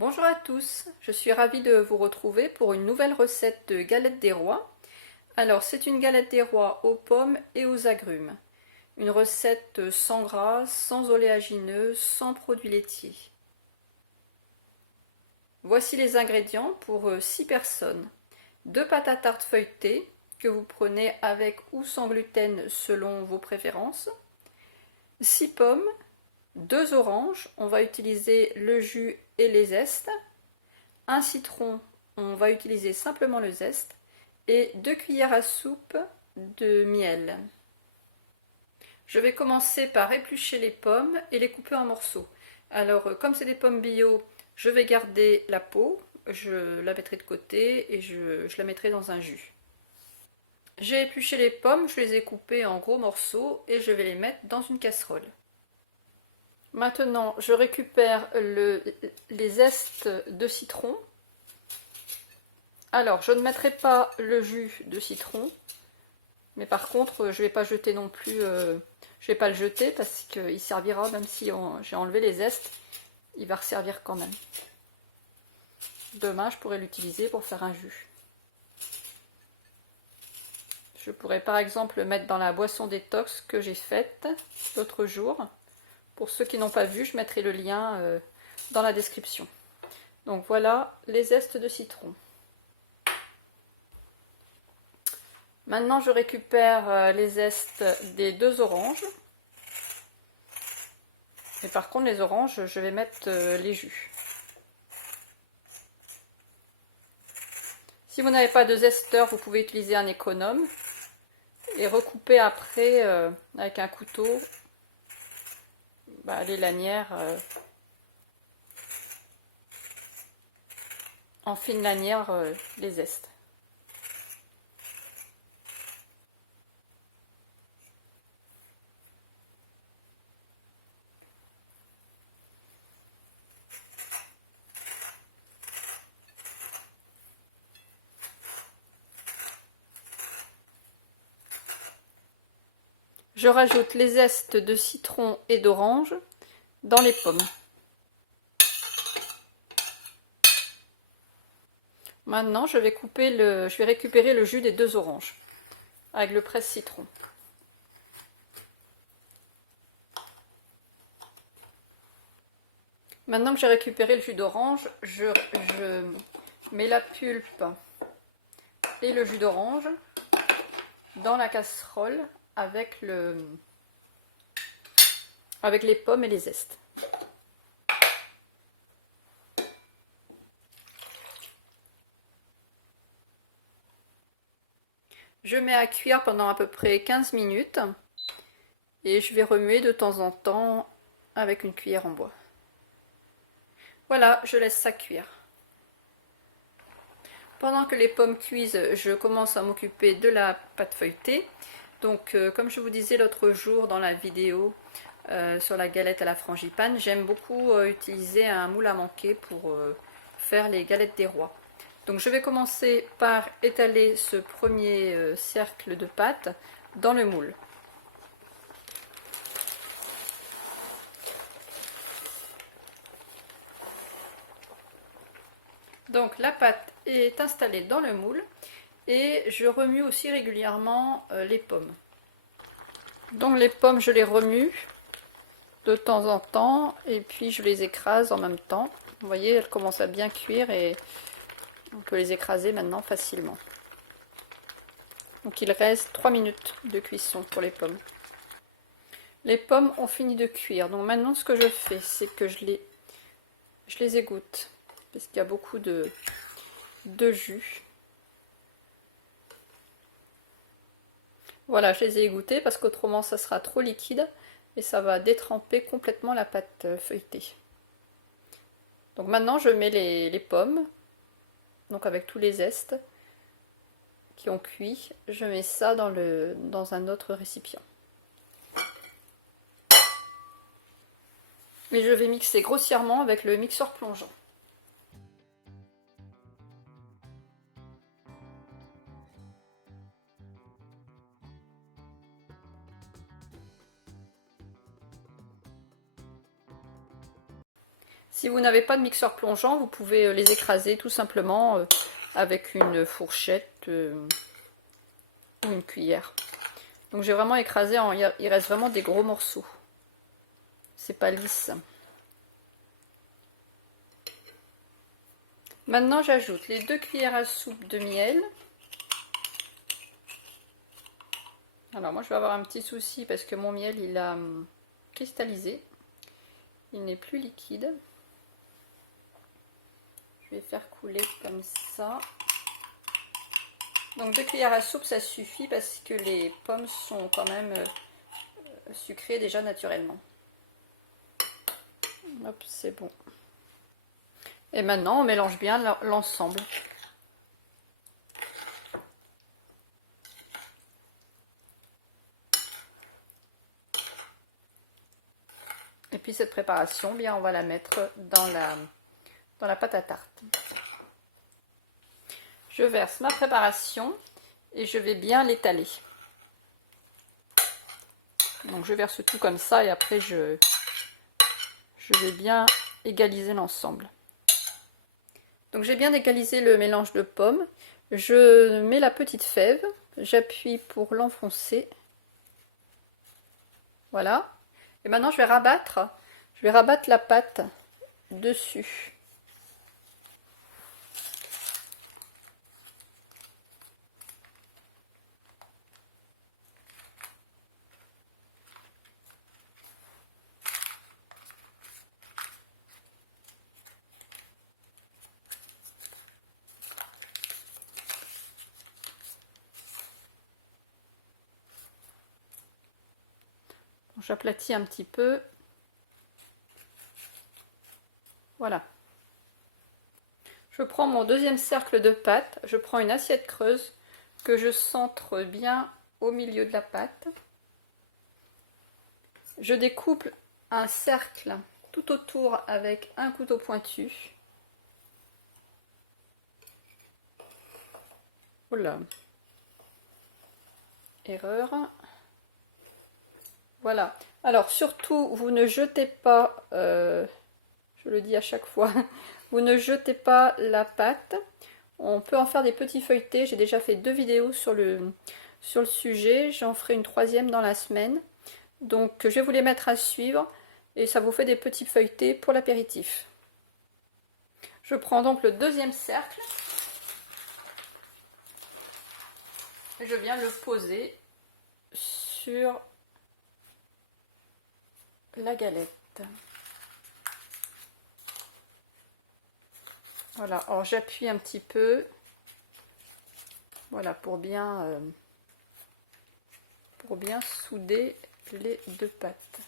Bonjour à tous, je suis ravie de vous retrouver pour une nouvelle recette de galette des rois. Alors c'est une galette des rois aux pommes et aux agrumes. Une recette sans gras, sans oléagineux, sans produits laitiers. Voici les ingrédients pour 6 personnes. 2 pâtes à tarte feuilletées que vous prenez avec ou sans gluten selon vos préférences. 6 pommes, 2 oranges, on va utiliser le jus et les zestes. Un citron, on va utiliser simplement le zeste. Et 2 cuillères à soupe de miel. Je vais commencer par éplucher les pommes et les couper en morceaux. Alors, comme c'est des pommes bio, je vais garder la peau, je la mettrai de côté et je la mettrai dans un jus. J'ai épluché les pommes, je les ai coupées en gros morceaux et je vais les mettre dans une casserole. Maintenant, je récupère les zestes de citron. Alors, je ne mettrai pas le jus de citron, mais par contre, je ne vais pas jeter non plus, je vais pas le jeter parce qu'il servira, même si j'ai enlevé les zestes, il va resservir quand même. Demain, je pourrais l'utiliser pour faire un jus. Je pourrais par exemple le mettre dans la boisson détox que j'ai faite l'autre jour. Pour ceux qui n'ont pas vu, je mettrai le lien dans la description. Donc voilà les zestes de citron. Maintenant, je récupère les zestes des 2 oranges. Et par contre, les oranges, je vais mettre les jus. Si vous n'avez pas de zesteur, vous pouvez utiliser un économe. Et recouper après avec un couteau les lanières en fines lanières, les zestes. Je rajoute les zestes de citron et d'orange dans les pommes. Maintenant, je vais récupérer le jus des 2 oranges avec le presse-citron. Maintenant que j'ai récupéré le jus d'orange, je mets la pulpe et le jus d'orange dans la casserole avec les pommes et les zestes. Je mets à cuire pendant à peu près 15 minutes et je vais remuer de temps en temps avec une cuillère en bois. Voilà, je laisse ça cuire. Pendant que les pommes cuisent, je commence à m'occuper de la pâte feuilletée. Donc, comme je vous disais l'autre jour dans la vidéo sur la galette à la frangipane, j'aime beaucoup utiliser un moule à manquer pour faire les galettes des rois. Donc, je vais commencer par étaler ce premier cercle de pâte dans le moule. Donc, la pâte est installée dans le moule. Et je remue aussi régulièrement les pommes. Donc les pommes, je les remue de temps en temps et puis je les écrase en même temps. Vous voyez, elles commencent à bien cuire et on peut les écraser maintenant facilement. Donc il reste 3 minutes de cuisson pour les pommes. Les pommes ont fini de cuire. Donc maintenant ce que je fais, c'est que je les égoutte parce qu'il y a beaucoup de jus. Voilà, je les ai égouttés parce qu'autrement ça sera trop liquide et ça va détremper complètement la pâte feuilletée. Donc maintenant je mets les pommes, donc avec tous les zestes qui ont cuit, je mets ça dans un autre récipient. Et je vais mixer grossièrement avec le mixeur plongeant. Si vous n'avez pas de mixeur plongeant, vous pouvez les écraser tout simplement avec une fourchette ou une cuillère. Donc j'ai vraiment écrasé, il reste vraiment des gros morceaux. C'est pas lisse. Maintenant j'ajoute les 2 cuillères à soupe de miel. Alors moi je vais avoir un petit souci parce que mon miel il a cristallisé. Il n'est plus liquide. Je vais faire couler comme ça. Donc 2 cuillères à soupe ça suffit parce que les pommes sont quand même sucrées déjà naturellement. Hop, c'est bon. Et maintenant on mélange bien l'ensemble. Et puis cette préparation, bien on va la mettre dans la pâte à tarte. Je verse ma préparation et je vais bien l'étaler. Donc je verse tout comme ça et après je vais bien égaliser l'ensemble. Donc j'ai bien égalisé le mélange de pommes. Je mets la petite fève, j'appuie pour l'enfoncer. Voilà. Et maintenant je vais rabattre la pâte dessus. J'aplatis un petit peu. Voilà. Je prends mon deuxième cercle de pâte, je prends une assiette creuse que je centre bien au milieu de la pâte. Je découpe un cercle tout autour avec un couteau pointu. Oula. Erreur. Voilà. Alors surtout, vous ne jetez pas, je le dis à chaque fois, vous ne jetez pas la pâte. On peut en faire des petits feuilletés. J'ai déjà fait 2 vidéos sur le sujet. J'en ferai une 3e dans la semaine. Donc je vais vous les mettre à suivre et ça vous fait des petits feuilletés pour l'apéritif. Je prends donc le deuxième cercle et je viens le poser sur la galette. Voilà, alors j'appuie un petit peu, voilà, pour bien souder les 2 pâtes.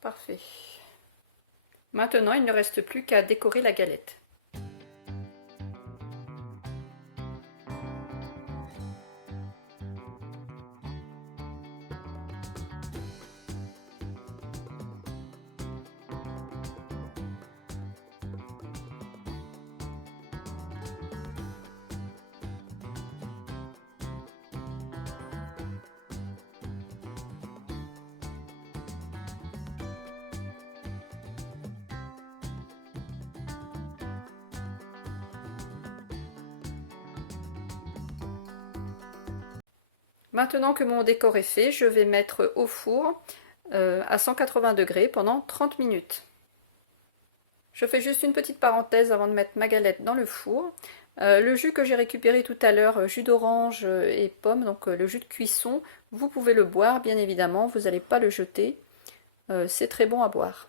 Parfait. Maintenant, il ne reste plus qu'à décorer la galette. Maintenant que mon décor est fait, je vais mettre au four à 180 degrés pendant 30 minutes. Je fais juste une petite parenthèse avant de mettre ma galette dans le four. Le jus que j'ai récupéré tout à l'heure, jus d'orange et pomme, donc le jus de cuisson, vous pouvez le boire bien évidemment, vous n'allez pas le jeter. C'est très bon à boire.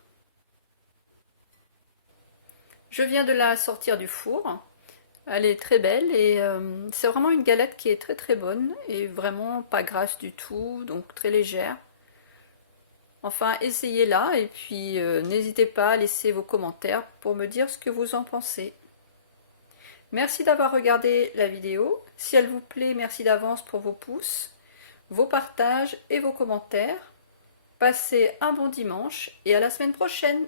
Je viens de la sortir du four. Elle est très belle et c'est vraiment une galette qui est très très bonne et vraiment pas grasse du tout, donc très légère. Enfin, essayez-la et puis n'hésitez pas à laisser vos commentaires pour me dire ce que vous en pensez. Merci d'avoir regardé la vidéo. Si elle vous plaît, merci d'avance pour vos pouces, vos partages et vos commentaires. Passez un bon dimanche et à la semaine prochaine.